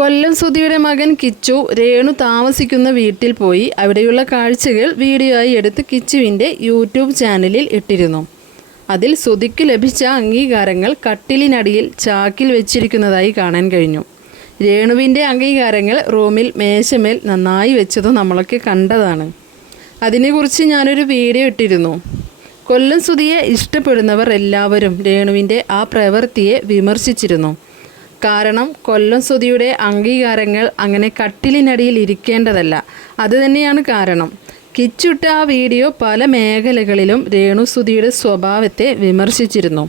കൊല്ലം സുധിയുടെ മകൻ കിച്ചു രേണു താമസിക്കുന്ന വീട്ടിൽ പോയി അവിടെയുള്ള കാഴ്ചകൾ വീഡിയോ ആയി എടുത്ത് കിച്ചുവിന്റെ യൂട്യൂബ് ചാനലിൽ ഇട്ടിരുന്നു. അതിൽ സുധിക്ക് ലഭിച്ച അംഗീകാരങ്ങൾ കട്ടിലിനടിയിൽ ചാക്കിൽ വെച്ചിരിക്കുന്നതായി കാണാൻ കഴിഞ്ഞു. രേണുവിന്റെ അംഗീകാരങ്ങൾ റൂമിൽ മേശമേൽ നന്നായി വെച്ചതും നമ്മളൊക്കെ കണ്ടതാണ്. അതിനെക്കുറിച്ച് ഞാനൊരു വീഡിയോ ഇട്ടിരുന്നു. കൊല്ലം സുധിയെ ഇഷ്ടപ്പെടുന്നവർ എല്ലാവരും രേണുവിന്റെ ആ പ്രവൃത്തിയെ വിമർശിച്ചിരുന്നു. കാരണം കൊല്ലം സ്തുതിയുടെ അംഗീകാരങ്ങൾ അങ്ങനെ കട്ടിലിനടിയിൽ ഇരിക്കേണ്ടതല്ല. അത് തന്നെയാണ് കാരണം. കിച്ചുട്ട ആ വീഡിയോ പല മേഖലകളിലും രേണു സ്തുതിയുടെ സ്വഭാവത്തെ വിമർശിച്ചിരുന്നു.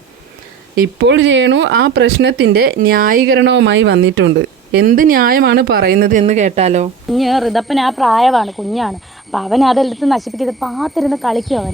ഇപ്പോൾ രേണു ആ പ്രശ്നത്തിന്റെ ന്യായീകരണവുമായി വന്നിട്ടുണ്ട്. എന്ത് ന്യായമാണ് പറയുന്നത് എന്ന് കേട്ടാലോ? കുഞ്ഞ് ഋതപ്പന് ആ പ്രായമാണ് കുഞ്ഞാണ്. അപ്പം അവൻ അതെടുത്ത് നശിപ്പിക്കുന്നത് പാത്തിരുന്ന് കളിക്കും അവൻ.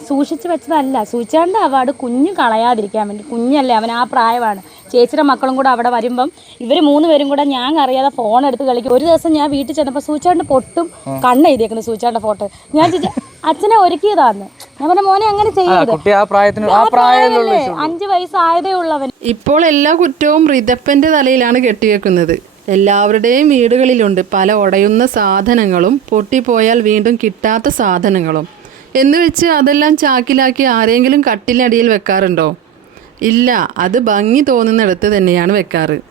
സൂക്ഷിച്ച് വെച്ചതല്ല. സൂക്ഷിച്ചാണ്ട് അവാർഡ് കുഞ്ഞ് കളയാതിരിക്കാൻ വേണ്ടി. കുഞ്ഞല്ലേ അവൻ ആ പ്രായമാണ്. ചേച്ചിയുടെ മക്കളും കൂടെ അവിടെ വരുമ്പം ഇവർ മൂന്ന് പേരും കൂടെ ഞാൻ അറിയാതെ ഫോൺ എടുത്ത് കളിക്കും. ഒരു ദിവസം ഞാൻ വീട്ടിൽ ചെന്നപ്പോൾ സൂചാണ്ട് പൊട്ടും. കണ്ണ് എഴുതിയേക്കുന്നത് സൂചാണ്ട ഫോട്ടോ. ഞാൻ ചോദിച്ചു അച്ഛനെ ഒരുക്കിയതാന്ന്. ഞാൻ പറഞ്ഞ മോനെ അങ്ങനെ ചെയ്യരുത്. അഞ്ച് വയസ്സായതേ ഉള്ളവൻ ഇപ്പോൾ എല്ലാ കുറ്റവും റിതപ്പന്റെ തലയിലാണ് കെട്ടിവെക്കുന്നത്. എല്ലാവരുടെയും വീടുകളിലുണ്ട്. പല ഉടയുന്ന സാധനങ്ങളും പൊട്ടിപ്പോയാൽ വീണ്ടും കിട്ടാത്ത സാധനങ്ങളും. എന്ന് വെച്ച് അതെല്ലാം ചാക്കിലാക്കി ആരെങ്കിലും കട്ടിലടിയിൽ വെക്കാറുണ്ടോ? ഇല്ല അത് ഭംഗി തോന്നുന്നിടത്ത് തന്നെയാണ് വെക്കാറ്.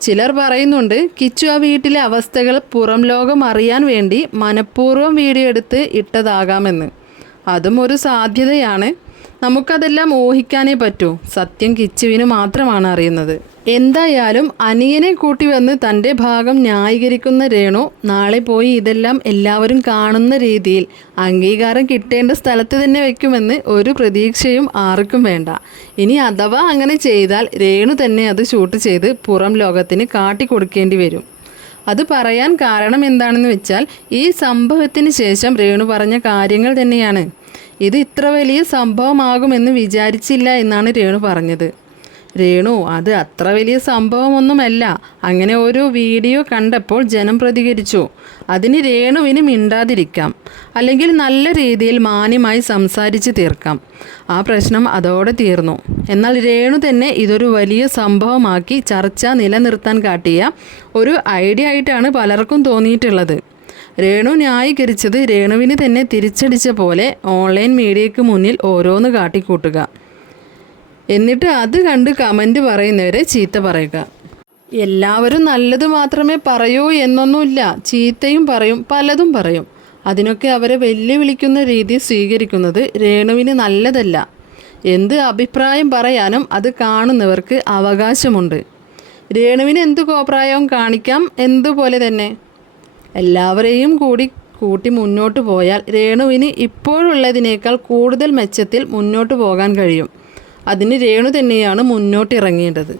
ചിലർ പറയുന്നുണ്ട് കിച്ചു ആ വീട്ടിലെ അവസ്ഥകൾ പുറം ലോകം അറിയാൻ വേണ്ടി മനഃപൂർവം വീഡിയോ എടുത്ത് ഇട്ടതാകാമെന്ന്. അതും ഒരു സാധ്യതയാണ്. നമുക്കതെല്ലാം ഊഹിക്കാനേ പറ്റൂ. സത്യം കിച്ചുവിന് മാത്രമാണ് അറിയുന്നത്. എന്തായാലും അനിയനെ കൂട്ടി വന്ന് തന്റെ ഭാഗം ന്യായീകരിക്കുന്ന രേണു നാളെ പോയി ഇതെല്ലാം എല്ലാവരും കാണുന്ന രീതിയിൽ അംഗീകാരം കിട്ടേണ്ട സ്ഥലത്ത് തന്നെ വയ്ക്കുമെന്ന് ഒരു പ്രതീക്ഷയും ആർക്കും വേണ്ട. ഇനി അഥവാ അങ്ങനെ ചെയ്താൽ രേണു തന്നെ അത് ഷൂട്ട് ചെയ്ത് പുറം ലോകത്തിന് കാട്ടിക്കൊടുക്കേണ്ടി വരും. അത് പറയാൻ കാരണം എന്താണെന്ന് വെച്ചാൽ ഈ സംഭവത്തിന് ശേഷം രേണു പറഞ്ഞ കാര്യങ്ങൾ തന്നെയാണ്. ഇത് ഇത്ര വലിയ സംഭവമാകുമെന്ന് വിചാരിച്ചില്ല എന്നാണ് രേണു പറഞ്ഞത്. രേണു അത് അത്ര വലിയ സംഭവമൊന്നുമല്ല. അങ്ങനെ ഒരു വീഡിയോ കണ്ടപ്പോൾ ജനം പ്രതികരിച്ചു. അതിന് രേണുവിന് മിണ്ടാതിരിക്കാം. അല്ലെങ്കിൽ നല്ല രീതിയിൽ മാന്യമായി സംസാരിച്ച് തീർക്കാം. ആ പ്രശ്നം അതോടെ തീർന്നു. എന്നാൽ രേണു തന്നെ ഇതൊരു വലിയ സംഭവമാക്കി ചർച്ച നിലനിർത്താൻ കാട്ടിയ ഒരു ഐഡിയ ആയിട്ടാണ് പലർക്കും തോന്നിയിട്ടുള്ളത്. രേണു ന്യായീകരിച്ചത് രേണുവിന് തന്നെ തിരിച്ചടിച്ച പോലെ ഓൺലൈൻ മീഡിയയ്ക്ക് മുന്നിൽ ഓരോന്ന് കാട്ടിക്കൂട്ടുക. എന്നിട്ട് അത് കണ്ട് കമന്റ് പറയുന്നവരെ ചീത്ത പറയുക. എല്ലാവരും നല്ലത് മാത്രമേ പറയൂ എന്നൊന്നുമില്ല. ചീത്തയും പറയും പലതും പറയും. അതിനൊക്കെ അവരെ വെല്ലുവിളിക്കുന്ന രീതി സ്വീകരിക്കുന്നത് രേണുവിന് നല്ലതല്ല. എന്ത് അഭിപ്രായം പറയാനും അത് കാണുന്നവർക്ക് അവകാശമുണ്ട്. രേണുവിന് എന്ത് കോപ്രായവും കാണിക്കാം എന്തുപോലെ തന്നെ. എല്ലാവരെയും കൂടി കൂട്ടി മുന്നോട്ട് പോയാൽ രേണുവിന് ഇപ്പോഴുള്ളതിനേക്കാൾ കൂടുതൽ മെച്ചത്തിൽ മുന്നോട്ട് പോകാൻ കഴിയും. അതിന് രേണു തന്നെയാണ് മുന്നോട്ടിറങ്ങേണ്ടത്.